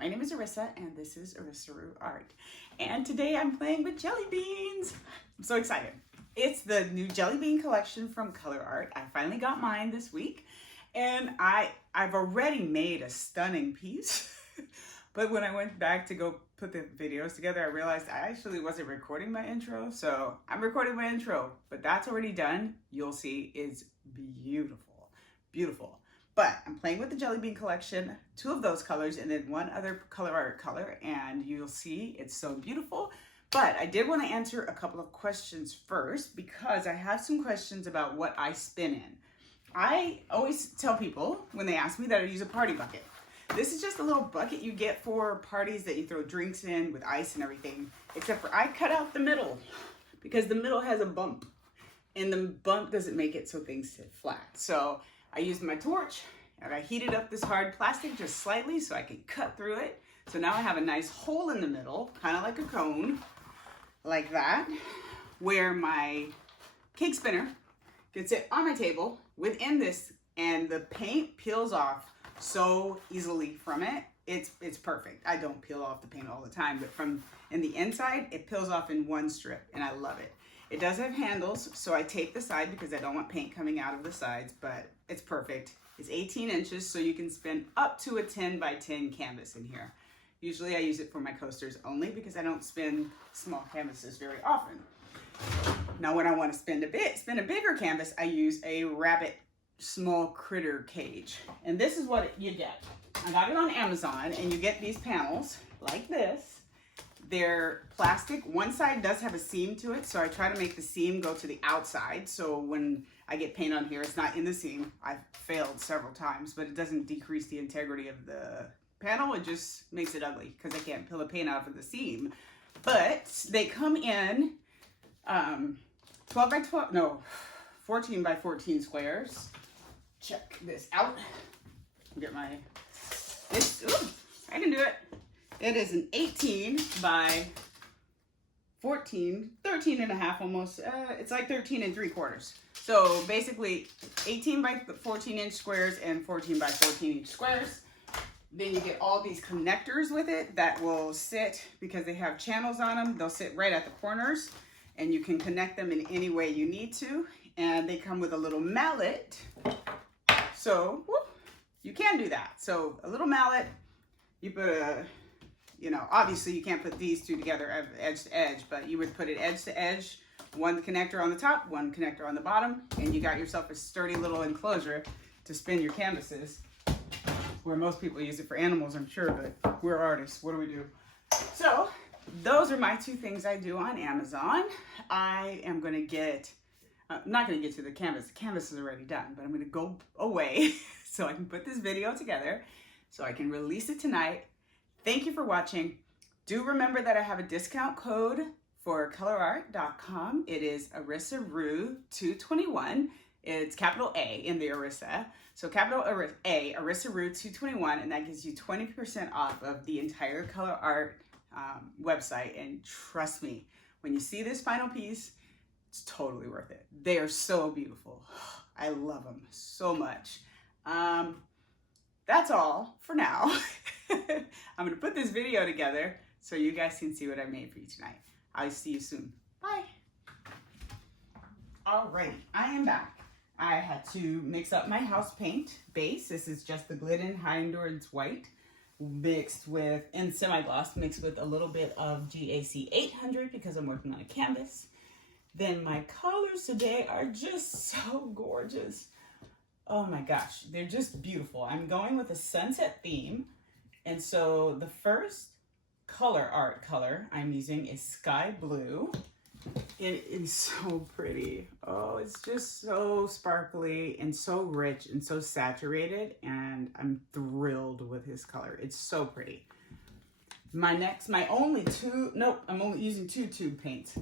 My name is Arissa and this is arisaroo221. And today I'm playing with jelly beans. I'm so excited. It's the new jelly bean collection from ColourArte. I finally got mine this week and I've already made a stunning piece. But when I went back to go put the videos together, I realized I actually wasn't recording my intro. So I'm recording my intro, but that's already done. You'll see it's beautiful, beautiful. But I'm playing with the jelly bean collection, 2 of those colors, and then 1 other ColourArte color, and you'll see it's so beautiful. But I did want to answer a couple of questions first because I have some questions about what I spin in. I always tell people when they ask me that I use a party bucket. This is just a little bucket you get for parties that you throw drinks in with ice and everything, except for I cut out the middle because the middle has a bump and the bump doesn't make it so things sit flat. So I used my torch and I heated up this hard plastic just slightly so I could cut through it. So now I have a nice hole in the middle, kind of like a cone, like that, where my cake spinner can sit on my table within this, and the paint peels off so easily from it. It's perfect. I don't peel off the paint all the time, but from in the inside, it peels off in one strip and I love it. It does have handles, so I tape the side because I don't want paint coming out of the sides, but it's perfect. It's 18 inches, so you can spin up to a 10 by 10 canvas in here. Usually I use it for my coasters only because I don't spin small canvases very often. Now when I want to spin a bigger canvas, I use a rabbit small critter cage. And this is what you get. I got it on Amazon, and you get these panels like this. They're plastic. One side does have a seam to it, so I try to make the seam go to the outside. So when I get paint on here, it's not in the seam. I've failed several times, but it doesn't decrease the integrity of the panel. It just makes it ugly because I can't peel the paint out of the seam. But they come in 14 by 14 squares. Check this out. Get my, I can do it. It is an 18 by 14, 13 and a half almost. It's like 13 3/4. So basically 18 by 14 inch squares and 14 by 14 inch squares. Then you get all these connectors with it that will sit, because they have channels on them, they'll sit right at the corners and you can connect them in any way you need to. And they come with a little mallet. So you can do that. So a little mallet, you put a, obviously you can't put these 2 together edge to edge, but you would put it edge to edge, 1 connector on the top, 1 connector on the bottom, and you got yourself a sturdy little enclosure to spin your canvases, where most people use it for animals, I'm sure, but we're artists. What do we do? So those are my 2 things I do on Amazon. I am going to get, I'm not going to get to the canvas. The canvas is already done, but I'm going to go away so I can put this video together so I can release it tonight. Thank you for watching. Do remember that I have a discount code for ColourArte.com. It is arisaroo221. It's capital A in the Arissa. So capital A, arisaroo221, and that gives you 20% off of the entire ColourArte website. And trust me, when you see this final piece, it's totally worth it. They are so beautiful. I love them so much. That's all for now. I'm going to put this video together so you guys can see what I made for you tonight. I'll see you soon. Bye. Alright, I am back. I had to mix up my house paint base. This is just the Glidden High Endurance White mixed with, and semi-gloss, mixed with a little bit of GAC 800 because I'm working on a canvas. Then my colors today are just so gorgeous. Oh my gosh, they're just beautiful. I'm going with a sunset theme. And so the first ColourArte color I'm using is Sky Blue. It is so pretty. Oh, it's just so sparkly and so rich and so saturated. And I'm thrilled with his color. It's so pretty. I'm only using 2 tube paints.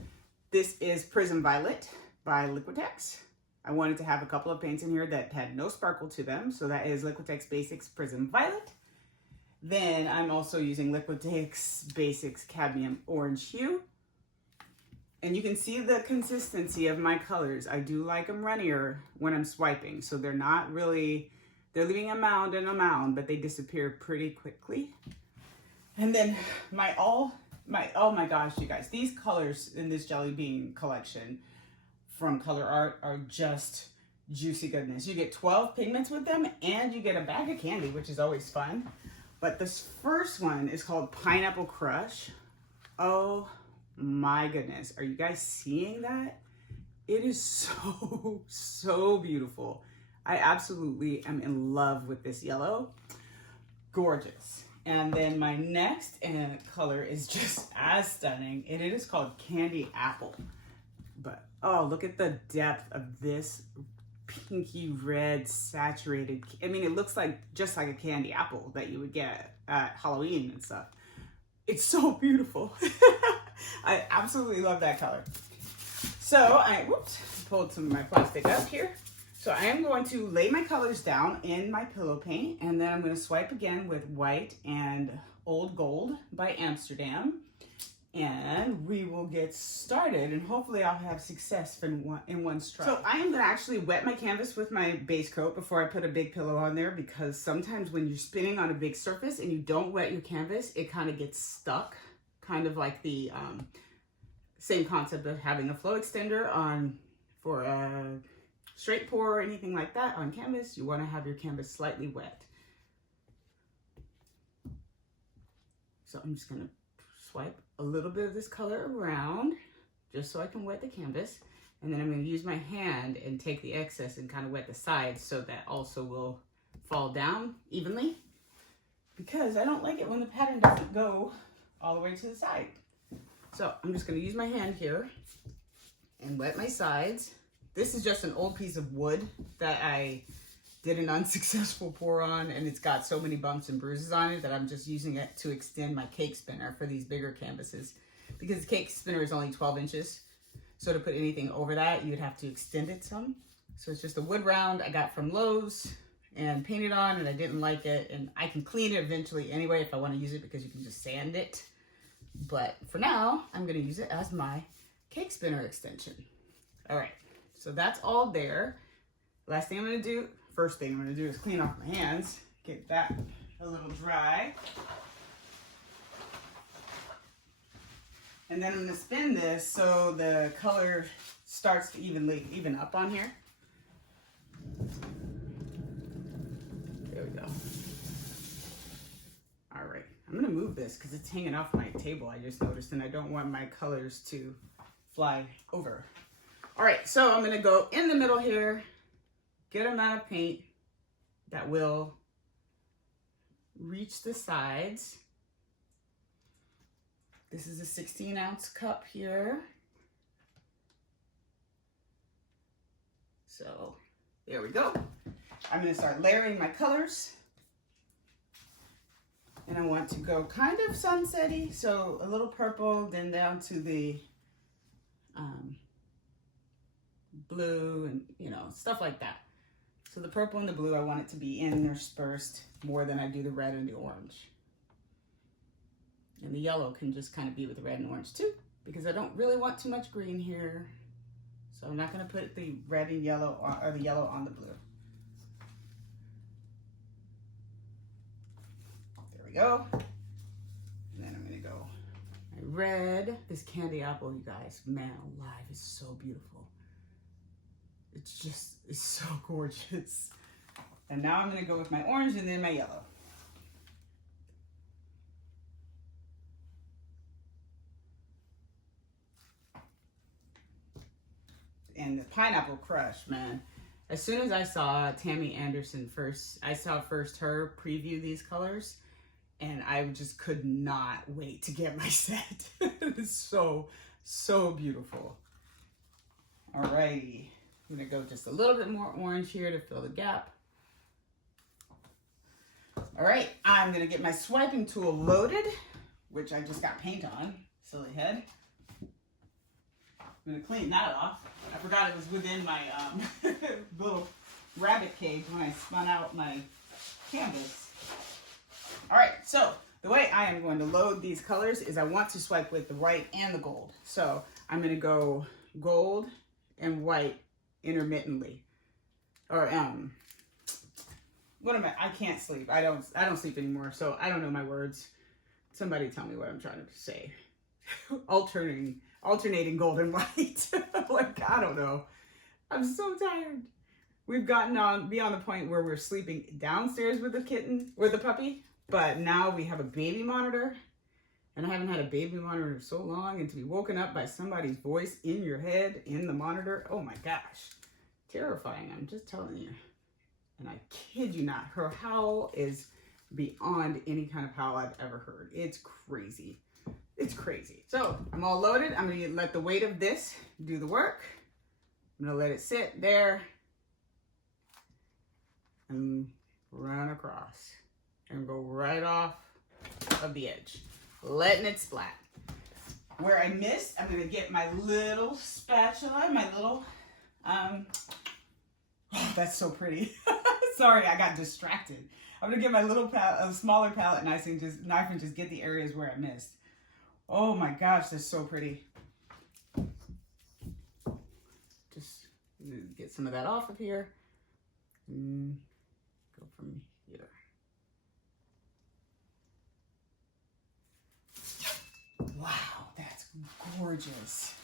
This is Prism Violet by Liquitext. I wanted to have a couple of paints in here that had no sparkle to them. So that is Liquitext Basics Prism Violet. Then I'm also using Liquitext Basics Cadmium Orange Hue. And you can see the consistency of my colors. I do like them runnier when I'm swiping. So they're not really, they're leaving a mound and a mound, but they disappear pretty quickly. And then oh my gosh, you guys, these colors in this Jelly Bean collection from ColourArte are just juicy goodness. You get 12 pigments with them, and you get a bag of candy, which is always fun. But this first one is called Pineapple Crush. Oh my goodness. Are you guys seeing that? It is so, so beautiful. I absolutely am in love with this yellow. Gorgeous. And then my next color is just as stunning, and it is called Candy Apple. But oh, look at the depth of this pinky red saturated. I mean, it looks like just like a candy apple that you would get at Halloween and stuff. It's so beautiful. I absolutely love that color. So I pulled some of my plastic up here. So I am going to lay my colors down in my pillow paint, and then I'm going to swipe again with white and Old Gold by Amsterdam, and we will get started, and hopefully I'll have success in one strike. So I am going to actually wet my canvas with my base coat before I put a big pillow on there, because sometimes when you're spinning on a big surface and you don't wet your canvas, it kind of gets stuck, kind of like the same concept of having a flow extender on for a straight pour or anything like that on canvas. You want to have your canvas slightly wet. So I'm just going to swipe a little bit of this color around just so I can wet the canvas. And then I'm going to use my hand and take the excess and kind of wet the sides so that also will fall down evenly, because I don't like it when the pattern doesn't go all the way to the side. So I'm just going to use my hand here and wet my sides. This is just an old piece of wood that I did an unsuccessful pour on, and it's got so many bumps and bruises on it that I'm just using it to extend my cake spinner for these bigger canvases, because the cake spinner is only 12 inches. So to put anything over that, you'd have to extend it some. So it's just a wood round I got from Lowe's and painted on, and I didn't like it. And I can clean it eventually anyway if I want to use it, because you can just sand it. But for now, I'm going to use it as my cake spinner extension. All right. So that's all there. First thing I'm going to do is clean off my hands, get that a little dry. And then I'm going to spin this so the color starts to even up on here. There we go. All right. I'm going to move this because it's hanging off my table, I just noticed, and I don't want my colors to fly over. All right, so I'm gonna go in the middle here, get an amount of paint that will reach the sides. This is a 16-ounce cup here. So there we go. I'm gonna start layering my colors. And I want to go kind of sunsetty, so a little purple, then down to the blue, and you know, stuff like that. So the purple and the blue, I want it to be interspersed more than I do the red and the orange. And the yellow can just kind of be with the red and orange too, because I don't really want too much green here. So I'm not going to put the red and yellow or the yellow on the blue. There we go. And then I'm going to go my red. This candy apple, you guys, man alive, is so beautiful. It's so gorgeous. And now I'm going to go with my orange and then my yellow. And the Pineapple Crush, man. As soon as I saw Tammy Anderson I saw her preview these colors, and I just could not wait to get my set. It's so, so beautiful. Alrighty. I'm going to go just a little bit more orange here to fill the gap. All right, I'm going to get my swiping tool loaded, which I just got paint on. Silly head. I'm going to clean that off. I forgot it was within my little rabbit cage when I spun out my canvas. All right, so the way I am going to load these colors is I want to swipe with the white and the gold. So I'm going to go gold and white intermittently, or what am I can't sleep. I don't sleep anymore, so I don't know my words. Somebody tell me what I'm trying to say. Alternating gold and white. Like, I don't know. I'm so tired. We've gotten beyond the point where we're sleeping downstairs with the kitten, with the puppy, but now we have a baby monitor, and I haven't had a baby monitor in so long, and to be woken up by somebody's voice in your head, in the monitor, oh my gosh, terrifying, I'm just telling you. And I kid you not, her howl is beyond any kind of howl I've ever heard. It's crazy. It's crazy. So I'm all loaded. I'm gonna let the weight of this do the work. I'm gonna let it sit there and run across and go right off of the edge, letting it splat. Where I missed, I'm gonna get my little spatula, my little, oh, that's so pretty. Sorry, I got distracted. I'm gonna get my little smaller palette knife and just get the areas where I missed. Oh my gosh, that's so pretty. Just get some of that off of here. Go from here. Wow, that's gorgeous.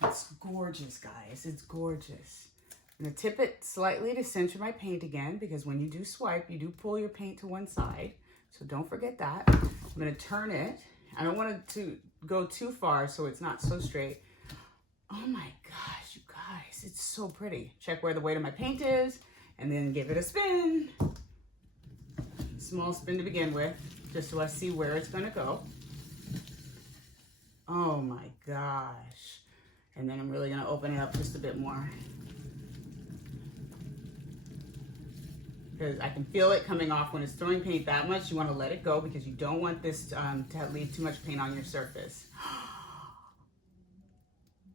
That's gorgeous, guys. It's gorgeous. I'm going to tip it slightly to center my paint again, because when you do swipe, you do pull your paint to one side. So don't forget that. I'm going to turn it. I don't want it to go too far so it's not so straight. Oh my gosh, you guys, it's so pretty. Check where the weight of my paint is, and then give it a spin. Small spin to begin with, just so I see where it's gonna go. Oh my gosh. And then I'm really gonna open it up just a bit more, because I can feel it coming off. When it's throwing paint that much, you want to let it go, because you don't want this to leave too much paint on your surface.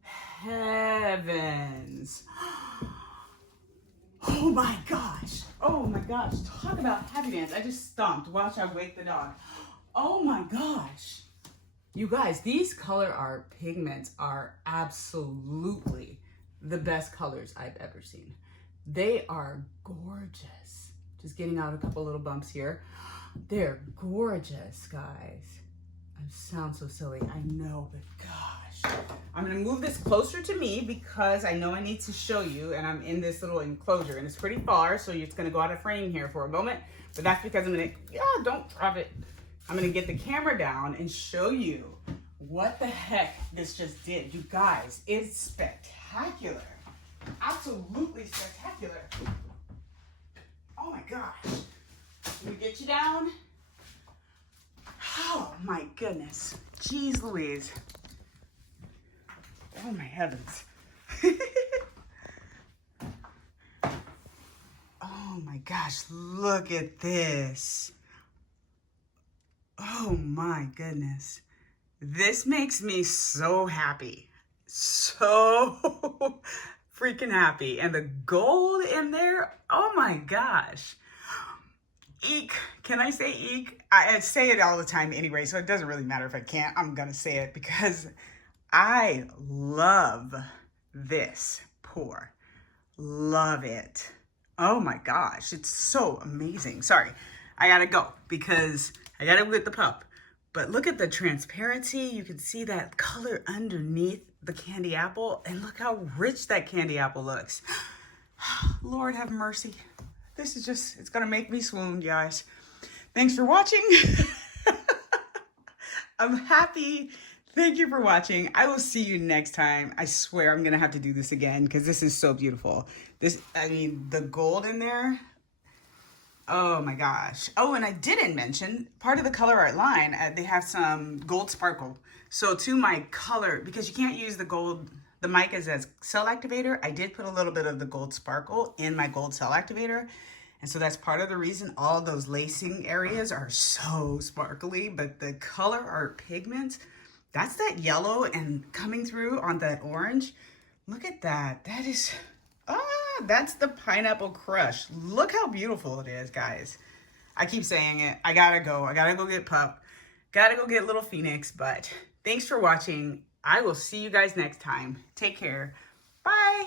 Heavens. Oh my gosh. Oh my gosh. Talk about happy dance. I just stomped. Watch, I wake the dog. Oh my gosh. You guys, these ColourArte pigments are absolutely the best colors I've ever seen. They are gorgeous. Just getting out a couple little bumps here. They're gorgeous, guys. I sound so silly, I know, but gosh. I'm gonna move this closer to me because I know I need to show you, and I'm in this little enclosure, and it's pretty far, so it's gonna go out of frame here for a moment, but that's because I'm gonna, don't drop it. I'm gonna get the camera down and show you what the heck this just did. You guys, it's spectacular. Absolutely spectacular. Oh my gosh. Let me get you down. Oh my goodness. Jeez Louise. Oh my heavens. Oh my gosh, look at this. Oh my goodness. This makes me so happy. So freaking happy. And the gold in there, oh my gosh. Eek. Can I say eek? I say it all the time anyway, so it doesn't really matter if I can't. I'm gonna say it because I love this pour. Love it. Oh my gosh, it's so amazing. Sorry, I gotta go because I gotta get the pup. But look at the transparency. You can see that color underneath the candy apple, and look how rich that candy apple looks. Lord have mercy. This is just, it's gonna make me swoon, guys. Thanks for watching. I'm happy. Thank you for watching. I will see you next time. I swear I'm gonna have to do this again because this is so beautiful. I mean, the gold in there. Oh my gosh. Oh, and I didn't mention, part of the ColourArte line, they have some gold sparkle. So to my color, because you can't use the gold, the mic as cell activator, I did put a little bit of the gold sparkle in my gold cell activator. And so that's part of the reason all those lacing areas are so sparkly. But the ColourArte pigments, that's that yellow and coming through on that orange. Look at that. That is, that's the pineapple crush. Look how beautiful it is, guys. I keep saying it. I gotta go get pup. Gotta go get little Phoenix. But thanks for watching. I will see you guys next time. Take care. Bye.